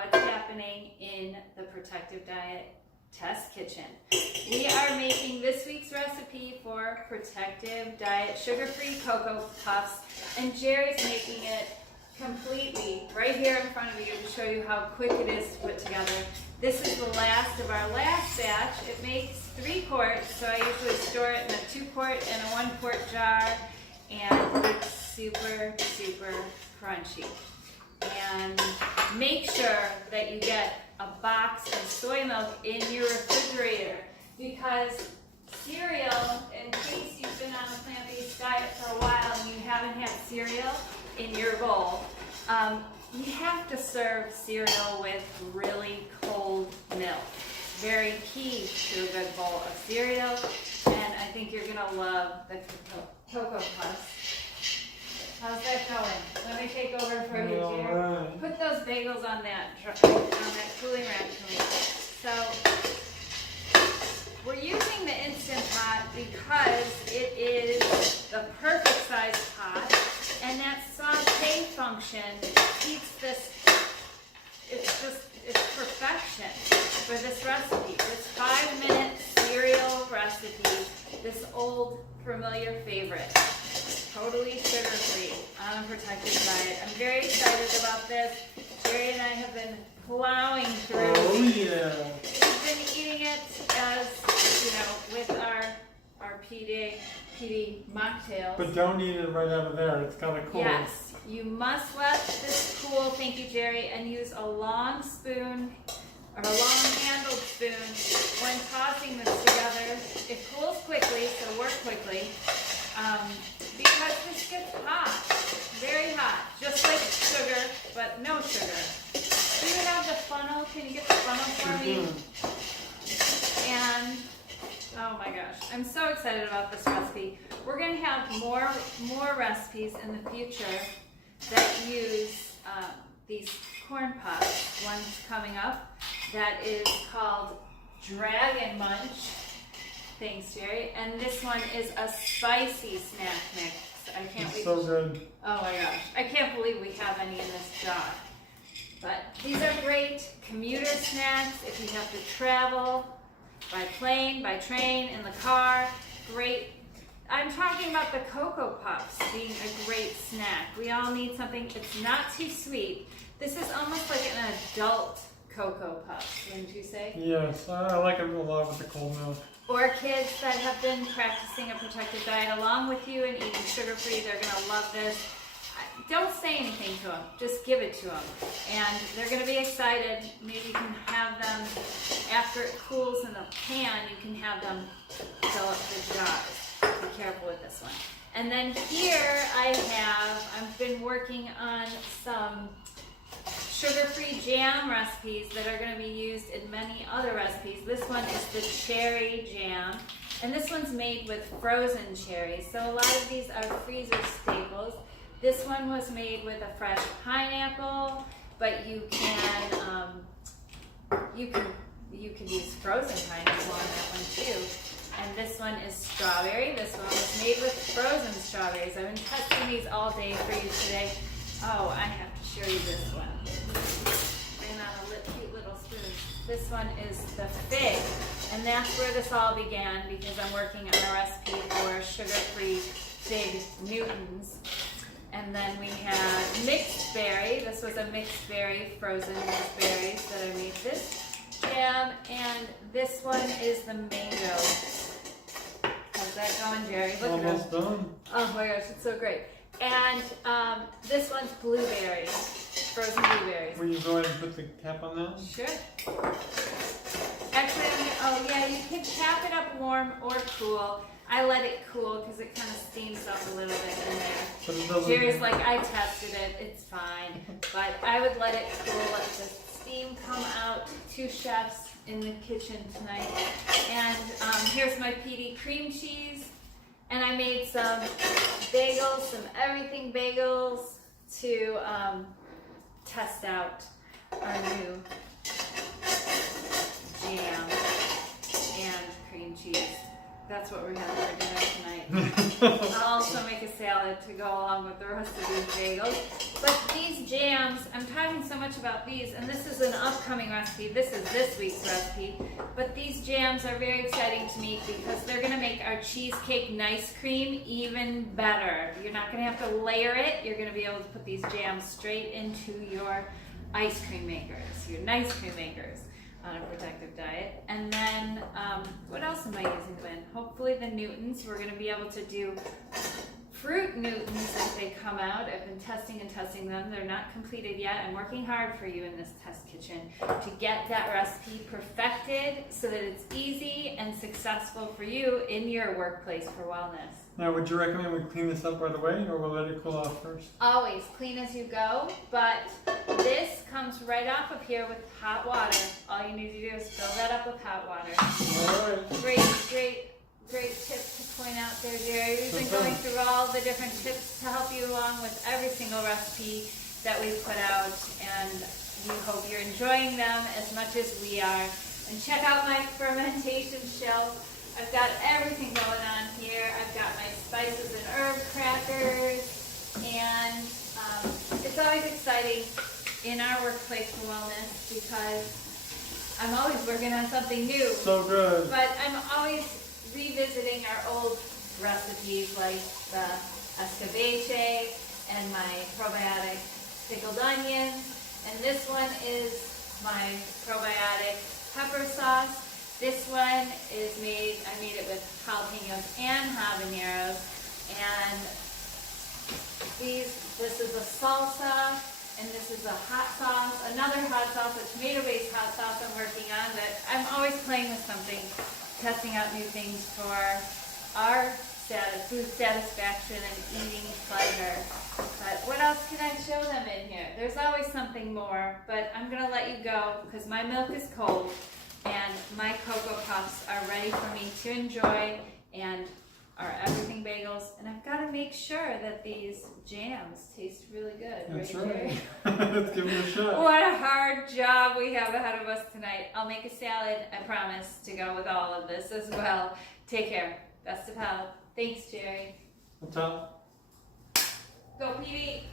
what's happening in the Protective Diet Test Kitchen. We are making this week's recipe for Protective Diet sugar-free Cocoa Puffs, and Jerry's making it completely right here in front of you to show you how quick it is to put together. This is the last of our last batch. It makes 3 quarts, so I usually store it in a 2-quart and a 1-quart jar, and it's super, super crunchy. And make sure that you get a box of soy milk in your refrigerator, because cereal, in case you've been on a plant-based diet for a while and you haven't had cereal in your bowl, you have to serve cereal with really cold milk. It's very key to a good bowl of cereal, and I think you're gonna love the Cocoa Puffs. How's that going? Let me take over for you, Jerry. Right. Put those bagels on that cooling rack for me. So we're using the Instant Pot because it is the perfect size pot, and that saute function keeps this. It's perfection for this recipe. This 5-minute cereal recipe. This old familiar favorite. Totally sugar-free on a protective diet. I'm very excited about this. Jerry and I have been plowing through. Oh yeah. We've been eating it as, you know, with our PD mocktails. But don't eat it right out of there. It's kind of cool. Yes, you must let this cool, thank you Jerry, and use a long spoon or a long-handled spoon when tossing this together. It cools quickly, so work quickly. Because this gets hot, very hot, just like sugar, but no sugar. Do you have the funnel? Can you get the funnel for me? And, oh my gosh, I'm so excited about this recipe. We're going to have more recipes in the future that use these corn puffs. One's coming up that is called Dragon Munch. Thanks, Jerry. And this one is a spicy snack mix. I can't It's wait. so good. Oh my gosh. I can't believe we have any in this jar. But these are great commuter snacks if you have to travel by plane, by train, in the car. Great. I'm talking about the Cocoa Puffs being a great snack. We all need something that's not too sweet. This is almost like an adult Cocoa Puffs, wouldn't you say? Yes, I like it a lot with the cold milk. Or kids that have been practicing a protective diet along with you and eating sugar-free, they're going to love this. Don't say anything to them, just give it to them. And they're going to be excited. Maybe you can have them, after it cools in the pan, you can have them fill up the jars. Be careful with this one. And then here I've been working on some sugar-free jam recipes that are going to be used in many other recipes. This one is the cherry jam, and this one's made with frozen cherries. So a lot of these are freezer staples. This one was made with a fresh pineapple, but you can use frozen pineapple on that one too. And this one is strawberry. This one was made with frozen strawberries. I've been testing these all day for you today. Oh, I have to show you this one. And on a cute little spoon. This one is the fig, and that's where this all began because I'm working on a recipe for sugar-free fig Newtons. And then we have mixed berry. This was a mixed berry, frozen mixed berries that I made this jam, and this one is the mango. How's that going, Jerry? Look at Almost it. done. Oh my gosh, it's so great. And this one's blueberries, frozen blueberries. Will you go ahead and put the cap on that? Sure. Actually, oh yeah, you can cap it up warm or cool. I let it cool because it kind of steams up a little bit in there. But it doesn't. Jerry's like, I tested it, it's fine. But I would let it cool, let the steam come out. 2 chefs in the kitchen tonight. And here's my PD cream cheese. And I made some bagels, some everything bagels to test out our new jam and cream cheese. That's what we're having for dinner tonight. I'll also make a salad to go along with the rest of these bagels. But these jams, I'm talking so much about these, and this is an upcoming recipe. This is this week's recipe. But these jams are very exciting to me because they're going to make our cheesecake nice cream even better. You're not going to have to layer it. You're going to be able to put these jams straight into your ice cream makers, your nice cream makers on a protective diet. And then, what else am I using them in? Hopefully the Newtons. We're going to be able to do fruit Newtons as they come out. I've been testing them. They're not completed yet. I'm working hard for you in this test kitchen to get that recipe perfected so that it's easy and successful for you in your workplace for wellness. Now, would you recommend we clean this up right away, or we'll let it cool off first? Always clean as you go, but this comes right off of here with hot water. All you need to do is fill that up with hot water. All right. Great tip to point out there, Jerry. We've been going through all the different tips to help you along with every single recipe that we've put out, and we hope you're enjoying them as much as we are. And check out my fermentation shelf. I've got everything going on here. I've got my spices and herb crackers, and it's always exciting in our workplace for wellness because I'm always working on something new. So good. But I'm always revisiting our old recipes like the escabeche and my probiotic pickled onions. And this one is my probiotic pepper sauce. This one is I made it with jalapenos and habaneros. And this is a salsa, and this is a hot sauce, another hot sauce, a tomato-based hot sauce I'm working on. But I'm always playing with something, testing out new things for our food satisfaction and eating pleasure. But what else can I show them in here? There's always something more, but I'm going to let you go because my milk is cold and my Cocoa Puffs are ready for me to enjoy and our everything bagels. And I've got to make sure that these jams taste really good. That's right. right. Let's give it a shot. What a hard job we have ahead of us tonight. I'll make a salad, I promise, to go with all of this as well. Take care. Best of health. Thanks, Jerry. What's up? Go, Petey.